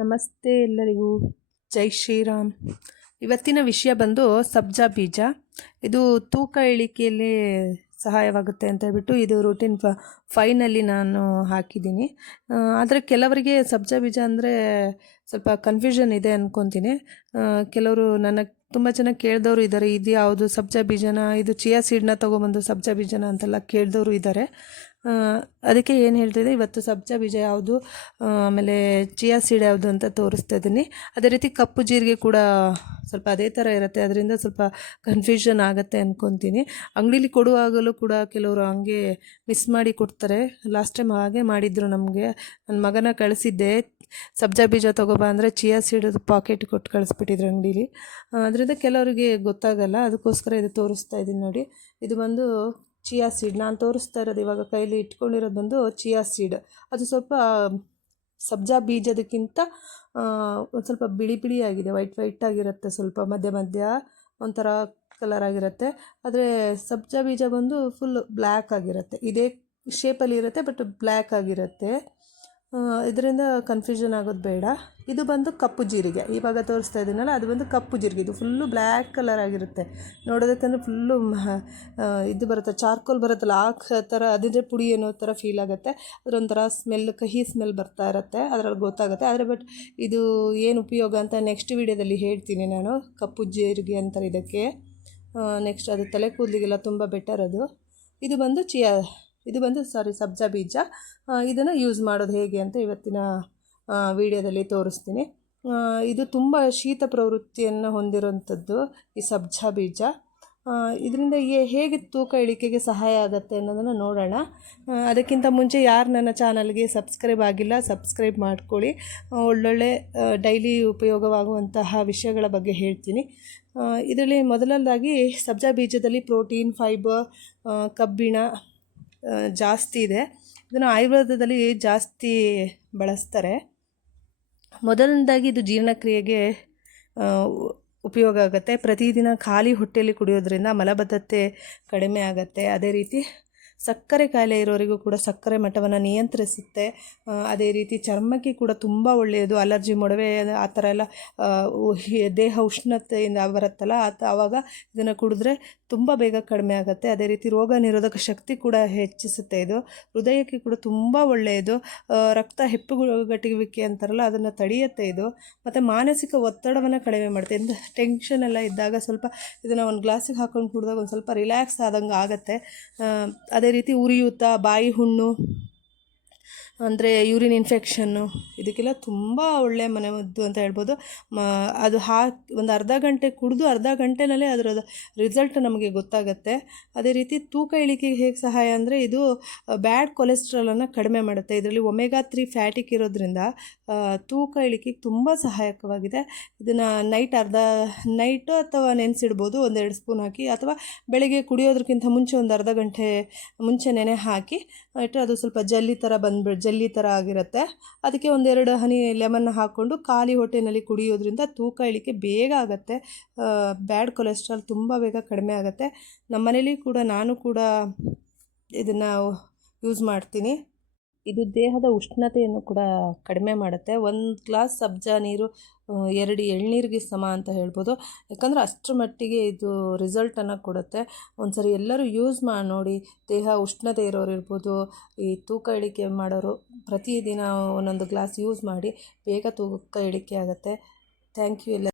ನಮಸ್ತೆ ಎಲ್ಲರಿಗೂ, ಜೈ ಶ್ರೀರಾಮ್. ಇವತ್ತಿನ ವಿಷಯ ಬಂದು ಸಬ್ಜಾ ಬೀಜ. ಇದು ತೂಕ ಇಳಿಕೆಯಲ್ಲಿ ಸಹಾಯವಾಗುತ್ತೆ ಅಂತ ಹೇಳ್ಬಿಟ್ಟು ಇದು ರೂಟೀನ್ 5ನಲ್ಲಿ ನಾನು ಹಾಕಿದ್ದೀನಿ. ಆದರೆ ಕೆಲವರಿಗೆ ಸಬ್ಜಾ ಬೀಜ ಅಂದರೆ ಸ್ವಲ್ಪ ಕನ್ಫ್ಯೂಷನ್ ಇದೆ ಅಂದ್ಕೊತೀನಿ. ಕೆಲವರು ತುಂಬ ಜನ ಕೇಳಿದವರು ಇದ್ದಾರೆ, ಇದು ಯಾವುದು ಸಬ್ಜಾ ಬೀಜನ, ಇದು ಚಿಯಾ ಸೀಡ್ನ ತೊಗೊಬಂದು ಸಬ್ಜಾ ಬೀಜನ ಅಂತೆಲ್ಲ ಕೇಳಿದವರು ಇದ್ದಾರೆ. ಅದಕ್ಕೆ ಏನು ಹೇಳ್ತಿದ್ದೆ, ಇವತ್ತು ಸಬ್ಜಾ ಬೀಜ ಯಾವುದು ಆಮೇಲೆ ಚಿಯಾ ಸೀಡ್ ಯಾವುದು ಅಂತ ತೋರಿಸ್ತಾ ಇದ್ದೀನಿ. ಅದೇ ರೀತಿ ಕಪ್ಪು ಜೀರಿಗೆ ಕೂಡ ಸ್ವಲ್ಪ ಅದೇ ಥರ ಇರುತ್ತೆ, ಅದರಿಂದ ಸ್ವಲ್ಪ ಕನ್ಫ್ಯೂಷನ್ ಆಗುತ್ತೆ ಅಂದ್ಕೊತೀನಿ. ಅಂಗಡೀಲಿ ಕೊಡುವಾಗಲೂ ಕೂಡ ಕೆಲವರು ಹಂಗೆ ಮಿಸ್ ಮಾಡಿ ಕೊಡ್ತಾರೆ. ಲಾಸ್ಟ್ ಟೈಮ್ ಹಾಗೆ ಮಾಡಿದ್ರು ನಮಗೆ. ನನ್ನ ಮಗನ ಕಳಿಸಿದ್ದೆ, ಸಬ್ಜಾ ಬೀಜ ತೊಗೊಬಾ ಅಂದರೆ ಚಿಯಾ ಸೀಡದು ಪಾಕೆಟ್ ಕೊಟ್ಟು ಕಳಿಸ್ಬಿಟ್ಟಿದ್ರು ಅಂಗಡೀಲಿ. ಅದರಿಂದ ಕೆಲವರಿಗೆ ಗೊತ್ತಾಗಲ್ಲ, ಅದಕ್ಕೋಸ್ಕರ ಇದು ತೋರಿಸ್ತಾ ಇದ್ದೀನಿ ನೋಡಿ. ಇದು ಬಂದು ಚಿಯಾ ಸೀಡ್. ನಾನು ತೋರಿಸ್ತಾ ಇರೋದು ಇವಾಗ ಕೈಲಿ ಇಟ್ಕೊಂಡಿರೋದು ಬಂದು ಚಿಯಾ ಸೀಡ್. ಅದು ಸ್ವಲ್ಪ ಸಬ್ಜಾ ಬೀಜದಕ್ಕಿಂತ ಒಂದು ಸ್ವಲ್ಪ ಬಿಳಿ ಬಿಳಿಯಾಗಿದೆ, ವೈಟ್ ಆಗಿರುತ್ತೆ, ಸ್ವಲ್ಪ ಮಧ್ಯ ಒಂಥರ ಕಲರ್ ಆಗಿರುತ್ತೆ. ಆದರೆ ಸಬ್ಜಾ ಬೀಜ ಬಂದು ಫುಲ್ ಬ್ಲ್ಯಾಕ್ ಆಗಿರುತ್ತೆ, ಇದೇ ಶೇಪಲ್ಲಿ ಇರುತ್ತೆ ಬಟ್ ಬ್ಲ್ಯಾಕ್ ಆಗಿರುತ್ತೆ. ಇದರಿಂದ ಕನ್ಫ್ಯೂಷನ್ ಆಗೋದು ಬೇಡ. ಇದು ಬಂದು ಕಪ್ಪು ಜೀರಿಗೆ, ಇವಾಗ ತೋರಿಸ್ತಾ ಇದ್ದೀನಲ್ಲ ಅದು ಬಂದು ಕಪ್ಪು ಜೀರಿಗೆ. ಇದು ಫುಲ್ಲು ಬ್ಲ್ಯಾಕ್ ಕಲರ್ ಆಗಿರುತ್ತೆ, ನೋಡೋದಕ್ಕಂದ್ರೆ ಫುಲ್ಲು ಇದು ಬರುತ್ತೆ, ಚಾರ್ಕೋಲ್ ಬರುತ್ತಲ್ಲ ಆ ಥರ, ಅದಿದ್ರೆ ಪುಡಿ ಏನೋ ಥರ ಫೀಲ್ ಆಗುತ್ತೆ. ಅದರೊಂಥರ ಸ್ಮೆಲ್, ಕಹಿ ಸ್ಮೆಲ್ ಬರ್ತಾ ಇರುತ್ತೆ, ಅದರಲ್ಲಿ ಗೊತ್ತಾಗುತ್ತೆ. ಆದರೆ ಬಟ್ ಇದು ಏನು ಉಪಯೋಗ ಅಂತ ನೆಕ್ಸ್ಟ್ ವೀಡಿಯೋದಲ್ಲಿ ಹೇಳ್ತೀನಿ ನಾನು. ಕಪ್ಪು ಜೀರಿಗೆ ಅಂತಾರೆ ಇದಕ್ಕೆ. ನೆಕ್ಸ್ಟ್ ಅದು ತಲೆ ಕೂದಲಿಗೆಲ್ಲ ತುಂಬ ಬೆಟರ್ ಅದು. ಇದು ಬಂದು ಸಬ್ಜಾ ಬೀಜ. ಇದನ್ನು ಯೂಸ್ ಮಾಡೋದು ಹೇಗೆ ಅಂತ ಇವತ್ತಿನ ವಿಡಿಯೋದಲ್ಲಿ ತೋರಿಸ್ತೀನಿ. ಇದು ತುಂಬ ಶೀತ ಪ್ರವೃತ್ತಿಯನ್ನು ಹೊಂದಿರುವಂಥದ್ದು ಈ ಸಬ್ಜಾ ಬೀಜ. ಇದರಿಂದ ಹೇಗೆ ತೂಕ ಇಳಿಕೆಗೆ ಸಹಾಯ ಆಗುತ್ತೆ ಅನ್ನೋದನ್ನು ನೋಡೋಣ. ಅದಕ್ಕಿಂತ ಮುಂಚೆ ಯಾರು ನನ್ನ ಚಾನಲ್ಗೆ ಸಬ್ಸ್ಕ್ರೈಬ್ ಆಗಿಲ್ಲ, ಸಬ್ಸ್ಕ್ರೈಬ್ ಮಾಡ್ಕೊಳ್ಳಿ. ಒಳ್ಳೊಳ್ಳೆ ಡೈಲಿ ಉಪಯೋಗವಾಗುವಂತಹ ವಿಷಯಗಳ ಬಗ್ಗೆ ಹೇಳ್ತೀನಿ. ಇದರಲ್ಲಿ ಮೊದಲನೇದಾಗಿ ಸಬ್ಜಾ ಬೀಜದಲ್ಲಿ ಪ್ರೋಟೀನ್, ಫೈಬರ್, ಕಬ್ಬಿಣ ಜಾಸ್ತಿ ಇದೆ. ಇದನ್ನು ಆಯುರ್ವೇದದಲ್ಲಿ ಜಾಸ್ತಿ ಬಳಸ್ತಾರೆ. ಮೊದಲನೇದಾಗಿ ಇದು ಜೀರ್ಣಕ್ರಿಯೆಗೆ ಉಪಯೋಗ ಆಗುತ್ತೆ. ಪ್ರತಿದಿನ ಖಾಲಿ ಹೊಟ್ಟೆಯಲ್ಲಿ ಕುಡಿಯೋದ್ರಿಂದ ಮಲಬದ್ಧತೆ ಕಡಿಮೆ ಆಗುತ್ತೆ. ಅದೇ ರೀತಿ ಸಕ್ಕರೆ ಕಾಯಿಲೆ ಇರೋರಿಗೂ ಕೂಡ ಸಕ್ಕರೆ ಮಟ್ಟವನ್ನು ನಿಯಂತ್ರಿಸುತ್ತೆ. ಅದೇ ರೀತಿ ಚರ್ಮಕ್ಕೆ ಕೂಡ ತುಂಬ ಒಳ್ಳೆಯದು. ಅಲರ್ಜಿ, ಮೊಡವೆ ಆ ಥರ ಎಲ್ಲ ದೇಹ ಉಷ್ಣತೆಯಿಂದ ಬರುತ್ತಲ್ಲ, ಆವಾಗ ಇದನ್ನು ಕುಡಿದ್ರೆ ತುಂಬ ಬೇಗ ಕಡಿಮೆ ಆಗುತ್ತೆ. ಅದೇ ರೀತಿ ರೋಗ ನಿರೋಧಕ ಶಕ್ತಿ ಕೂಡ ಹೆಚ್ಚಿಸುತ್ತೆ. ಇದು ಹೃದಯಕ್ಕೆ ಕೂಡ ತುಂಬ ಒಳ್ಳೆಯದು. ರಕ್ತ ಹೆಪ್ಪುಗಟ್ಟುವಿಕೆ ಅಂತಾರಲ್ಲ ಅದನ್ನು ತಡೆಯುತ್ತೆ ಇದು. ಮತ್ತು ಮಾನಸಿಕ ಒತ್ತಡವನ್ನು ಕಡಿಮೆ ಮಾಡುತ್ತೆ. ಟೆನ್ಷನ್ ಎಲ್ಲ ಇದ್ದಾಗ ಸ್ವಲ್ಪ ಇದನ್ನು ಒಂದು ಗ್ಲಾಸಿಗೆ ಹಾಕೊಂಡು ಕುಡಿದಾಗ ಒಂದು ಸ್ವಲ್ಪ ರಿಲ್ಯಾಕ್ಸ್ ಆದಂಗೆ ಆಗುತ್ತೆ. ಅದೇ ರೀತಿ ಉರಿಯೂತ, ಬಾಯಿ ಹುಣ್ಣು, ಅಂದರೆ ಯೂರಿನ್ ಇನ್ಫೆಕ್ಷನ್ನು, ಇದಕ್ಕೆಲ್ಲ ತುಂಬ ಒಳ್ಳೆಯ ಮನೆಮದ್ದು ಅಂತ ಹೇಳ್ಬೋದು. ಅದು ಒಂದು ಅರ್ಧ ಗಂಟೆ ಕುಡಿದು ಅರ್ಧ ಗಂಟೆನಲ್ಲೇ ಅದರ ರಿಸಲ್ಟ್ ನಮಗೆ ಗೊತ್ತಾಗುತ್ತೆ. ಅದೇ ರೀತಿ ತೂಕ ಇಳಿಕೆಗೆ ಹೇಗೆ ಸಹಾಯ ಅಂದರೆ ಇದು ಬ್ಯಾಡ್ ಕೊಲೆಸ್ಟ್ರಾಲನ್ನು ಕಡಿಮೆ ಮಾಡುತ್ತೆ. ಇದರಲ್ಲಿ ಒಮೆಗಾ 3 ಫ್ಯಾಟಿಕ್ ಇರೋದ್ರಿಂದ ತೂಕ ಇಳಿಕೆಗೆ ತುಂಬ ಸಹಾಯಕವಾಗಿದೆ. ಇದನ್ನು ನೈಟು ಅಥವಾ ನೆನೆಸಿಡ್ಬೋದು, 1-2 ಸ್ಪೂನ್ ಹಾಕಿ, ಅಥವಾ ಬೆಳಗ್ಗೆ ಕುಡಿಯೋದಕ್ಕಿಂತ ಮುಂಚೆ ಒಂದು ಅರ್ಧ ಗಂಟೆ ಮುಂಚೆ ನೆನೆ ಹಾಕಿ ಇಟ್ಟರೆ ಅದು ಸ್ವಲ್ಪ ಜಲ್ಲಿ ಥರ ಆಗಿರುತ್ತೆ. ಅದಕ್ಕೆ 1-2 ಹನಿ ಲೆಮನ್ ಹಾಕ್ಕೊಂಡು ಖಾಲಿ ಹೊಟ್ಟೆನಲ್ಲಿ ಕುಡಿಯೋದ್ರಿಂದ ತೂಕ ಇಳಿಕೆ ಬೇಗ ಆಗುತ್ತೆ. ಬ್ಯಾಡ್ ಕೊಲೆಸ್ಟ್ರಾಲ್ ತುಂಬ ಬೇಗ ಕಡಿಮೆ ಆಗುತ್ತೆ. ನಮ್ಮ ಮನೇಲಿ ಕೂಡ ನಾನು ಕೂಡ ಇದನ್ನು ಯೂಸ್ ಮಾಡ್ತೀನಿ. ಇದು ದೇಹದ ಉಷ್ಣತೆಯನ್ನು ಕೂಡ ಕಡಿಮೆ ಮಾಡುತ್ತೆ. 1 ಗ್ಲಾಸ್ ಸಬ್ಜಾ ನೀರು 2 ಎಳ್ನೀರಿಗೆ ಸಮ ಅಂತ ಹೇಳ್ಬೋದು. ಯಾಕಂದರೆ ಅಷ್ಟರ ಮಟ್ಟಿಗೆ ಇದು ರಿಸಲ್ಟನ್ನು ಕೊಡುತ್ತೆ. ಒಂದ್ಸರಿ ಎಲ್ಲರೂ ಯೂಸ್ ಮಾಡಿ ನೋಡಿ. ದೇಹ ಉಷ್ಣತೆ ಇರೋರು ಇರ್ಬೋದು, ಈ ತೂಕ ಇಳಿಕೆ ಮಾಡೋರು ಪ್ರತಿದಿನ 1 ಗ್ಲಾಸ್ ಯೂಸ್ ಮಾಡಿ, ಬೇಗ ತೂಕ ಇಳಿಕೆ ಆಗುತ್ತೆ. ಥ್ಯಾಂಕ್ ಯು ಎಲ್ಲ.